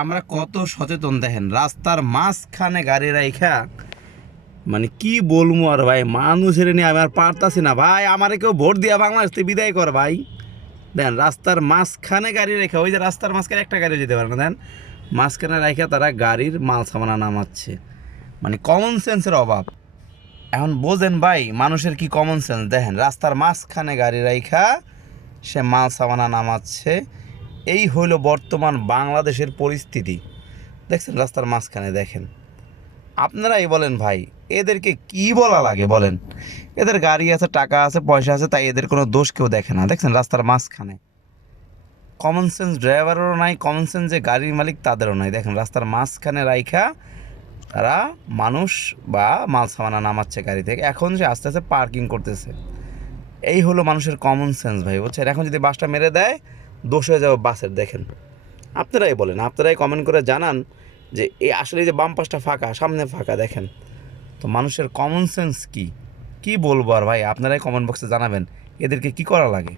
আমরা কত সচেতন দেখেন, রাস্তার মাঝখানে গাড়ি রাইখা মানে কি বলব আর ভাই, মানুষের নিয়ে আমি আর পারতাছি না। ভাই, আমারে কেউ ভোট দিয়া বাংলাদেশ থেকে বিদায় কর ভাই। দেন রাস্তার মাঝখানে গাড়ি রেখে ওই যে রাস্তার মাঝখানে একটা গাড়ি যেতে পারে না, দেন মাঝখানে রেখে তারা গাড়ির মাল সামানা নামাচ্ছে। মানে কমন সেন্সের অভাব। এখন বোঝেন ভাই, মানুষের কি কমন সেন্স দেখেন, রাস্তার মাঝখানে গাড়ি রাইখা, সে মাল সামানা নামাচ্ছে। এই হইল বর্তমান বাংলাদেশের পরিস্থিতি। দেখছেন, রাস্তার মাঝখানে দেখেন। আপনারাই বলেন ভাই, এদেরকে কি বলা লাগে বলেন? এদের গাড়ি আছে, টাকা আছে, পয়সা আছে, তাই এদের কোনো দোষ কেউ দেখে না। দেখছেন, রাস্তার মাঝখানে। কমন সেন্স ড্রাইভারেরও নাই কমন সেন্স যে গাড়ির মালিক তাদেরও নাই। দেখেন, রাস্তার মাঝখানে রাইখা তারা মানুষ বা মাল সামানা নামাচ্ছে গাড়ি থেকে। এখন সে আস্তে আস্তে পার্কিং করতেছে। এই হলো মানুষের কমন সেন্স ভাই, বুঝছেন? এখন যদি বাসটা মেরে দেয় দোষ হয়ে যাবে বাসের, দেখেন। আপনারাই বলেন, আপনারাই কমেন্ট করে জানান যে এই আসলে যে বাম পাশটা ফাঁকা, সামনে ফাঁকা, দেখেন। তো মানুষের কমন সেন্স কী? কি বলব আর ভাই? আপনারাই কমেন্ট বক্সে জানাবেন, এদেরকে কি করা লাগে?